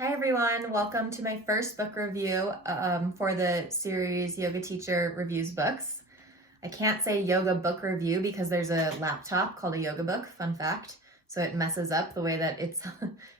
Hi everyone, welcome to my first book review for the series Yoga Teacher Reviews Books. I can't say yoga book review because there's a laptop called a yoga book, fun fact, so it messes up the way that it's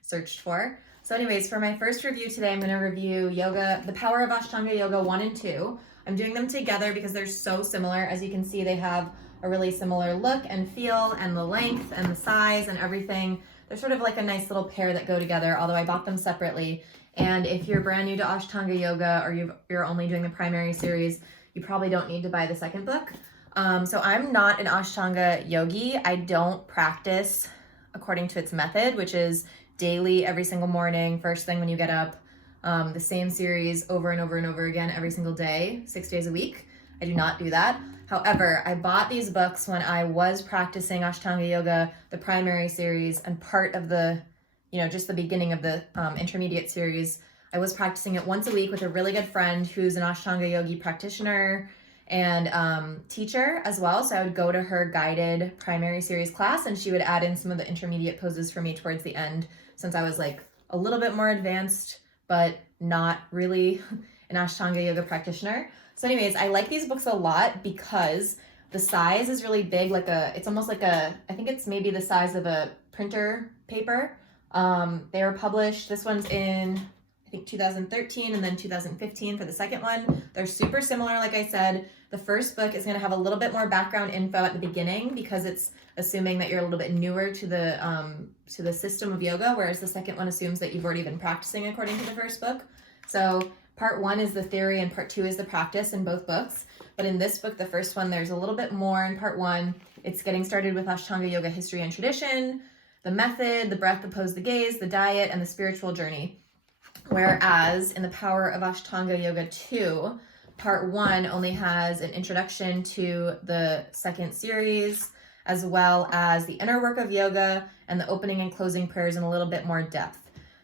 searched for. So anyways, for my first review today, I'm going to review The Power of Ashtanga Yoga 1 and 2. I'm doing them together because they're so similar. As you can see, they have a really similar look and feel and the length and the size and everything. They're sort of like a nice little pair that go together, although I bought them separately. And if you're brand new to Ashtanga Yoga or you're only doing the primary series, you probably don't need to buy the second book. So I'm not an Ashtanga yogi. I don't practice according to its method, which is daily, every single morning, first thing when you get up, the same series over and over and over again every single day, 6 days a week. I do not do that. However, I bought these books when I was practicing Ashtanga Yoga, the primary series, and part of the, just the beginning of the intermediate series. I was practicing it once a week with a really good friend who's an Ashtanga Yogi practitioner and teacher as well. So I would go to her guided primary series class and she would add in some of the intermediate poses for me towards the end, since I was like a little bit more advanced, but not really an Ashtanga Yoga practitioner. So anyways, I like these books a lot because the size is really big, it's almost like I think it's maybe the size of a printer paper. They were published, this one's in, I think 2013 and then 2015 for the second one. They're super similar, like I said. The first book is gonna have a little bit more background info at the beginning because it's assuming that you're a little bit newer to the system of yoga, whereas the second one assumes that you've already been practicing according to the first book. So part 1 is the theory and part 2 is the practice in both books. But in this book, the first one, there's a little bit more in part 1. It's getting started with Ashtanga Yoga history and tradition, the method, the breath, the pose, the gaze, the diet, and the spiritual journey. Whereas in The Power of Ashtanga Yoga 2, part 1 only has an introduction to the second series, as well as the inner work of yoga and the opening and closing prayers in a little bit more depth.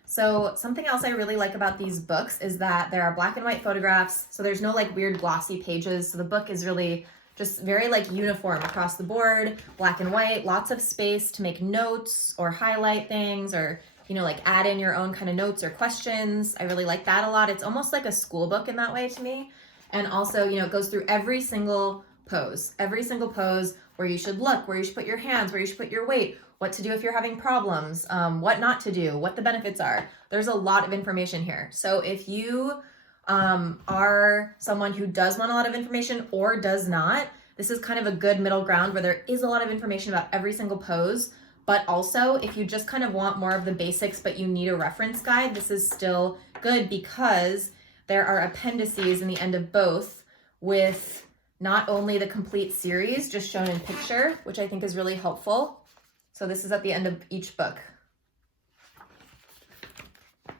So something else I really like about these books is that there are black and white photographs, so there's no like weird glossy pages. So the book is really just very like uniform across the board, black and white, lots of space to make notes or highlight things or, like add in your own kind of notes or questions. I really like that a lot. It's almost like a school book in that way to me. And also, it goes through every single pose where you should look, where you should put your hands, where you should put your weight, what to do if you're having problems, what not to do, what the benefits are. There's a lot of information here. So if you are someone who does want a lot of information or does not, this is kind of a good middle ground where there is a lot of information about every single pose. But also, if you just kind of want more of the basics, but you need a reference guide, this is still good because there are appendices in the end of both with not only the complete series just shown in picture, which I think is really helpful. So this is at the end of each book.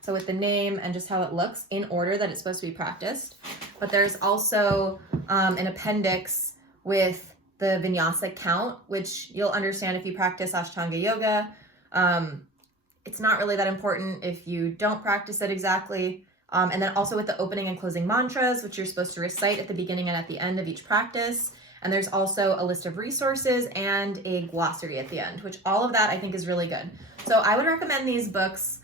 So with the name and just how it looks in order that it's supposed to be practiced. But there's also an appendix with the vinyasa count, which you'll understand if you practice Ashtanga Yoga. It's not really that important if you don't practice it exactly. And then also with the opening and closing mantras, which you're supposed to recite at the beginning and at the end of each practice. And there's also a list of resources and a glossary at the end, which all of that I think is really good. So I would recommend these books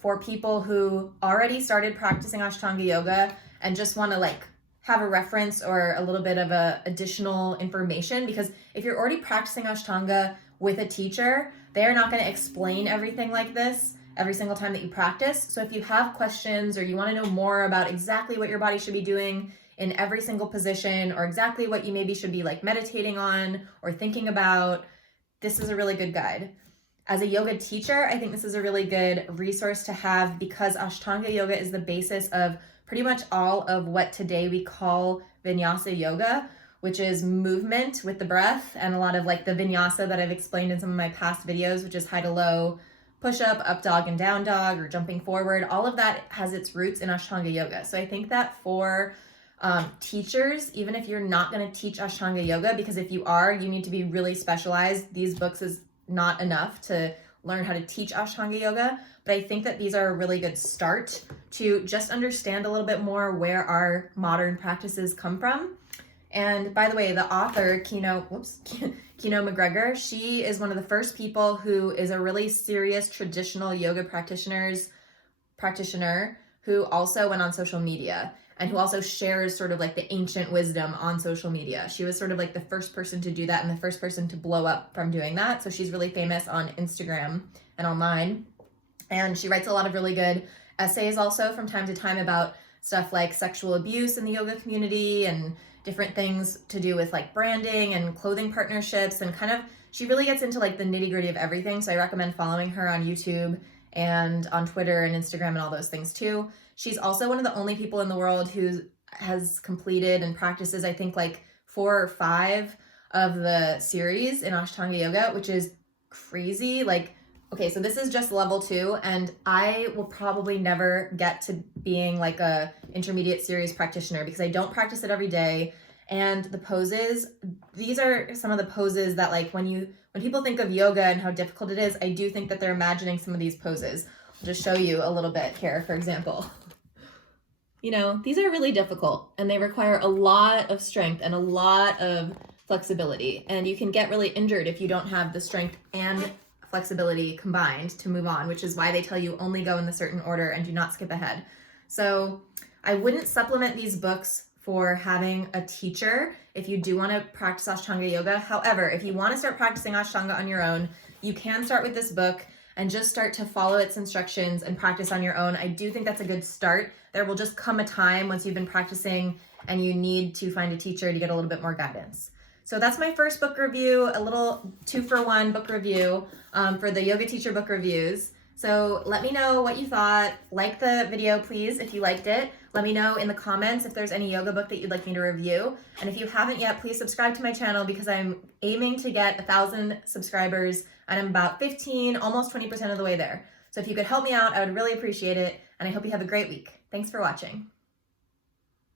for people who already started practicing Ashtanga Yoga and just want to have a reference or a little bit of additional information, because if you're already practicing Ashtanga with a teacher, they are not going to explain everything like this every single time that you practice. So if you have questions or you want to know more about exactly what your body should be doing in every single position or exactly what you maybe should be meditating on or thinking about, this is a really good guide. As a yoga teacher, I think this is a really good resource to have because Ashtanga Yoga is the basis of pretty much all of what today we call Vinyasa Yoga, which is movement with the breath and a lot of the Vinyasa that I've explained in some of my past videos, which is high to low, push-up, up dog and down dog, or jumping forward. All of that has its roots in Ashtanga Yoga. So I think that for teachers, even if you're not going to teach Ashtanga Yoga, because if you are, you need to be really specialized. These books is not enough to learn how to teach Ashtanga Yoga, but I think that these are a really good start to just understand a little bit more where our modern practices come from. And by the way, the author, Kino MacGregor, she is one of the first people who is a really serious traditional yoga practitioners practitioner who also went on social media and who also shares sort of like the ancient wisdom on social media. She was sort of like the first person to do that and the first person to blow up from doing that. So she's really famous on Instagram and online. And she writes a lot of really good essays also from time to time about stuff like sexual abuse in the yoga community and different things to do with like branding and clothing partnerships, and kind of, she really gets into like the nitty-gritty of everything. So I recommend following her on YouTube and on Twitter and Instagram and all those things too. She's also one of the only people in the world who has completed and practices, I think, like 4 or 5 of the series in Ashtanga yoga, which is crazy. Like, okay, so this is just level 2, and I will probably never get to being like a intermediate series practitioner because I don't practice it every day. And the poses, these are some of the poses that, like, when people think of yoga and how difficult it is, I do think that they're imagining some of these poses. I'll just show you a little bit here, for example. You know, these are really difficult and they require a lot of strength and a lot of flexibility. And you can get really injured if you don't have the strength and flexibility combined to move on, which is why they tell you only go in the certain order and do not skip ahead. So I wouldn't supplement these books for having a teacher if you do want to practice Ashtanga yoga. However, if you want to start practicing Ashtanga on your own, you can start with this book and just start to follow its instructions and practice on your own. I do think that's a good start. There will just come a time once you've been practicing and you need to find a teacher to get a little bit more guidance. So that's my first book review, a little 2-for-1 book review for the Yoga Teacher Book Reviews. So let me know what you thought. Like the video, please, if you liked it. Let me know in the comments if there's any yoga book that you'd like me to review. And if you haven't yet, please subscribe to my channel because I'm aiming to get 1,000 subscribers and I'm about 15, almost 20% of the way there. So if you could help me out, I would really appreciate it. And I hope you have a great week. Thanks for watching.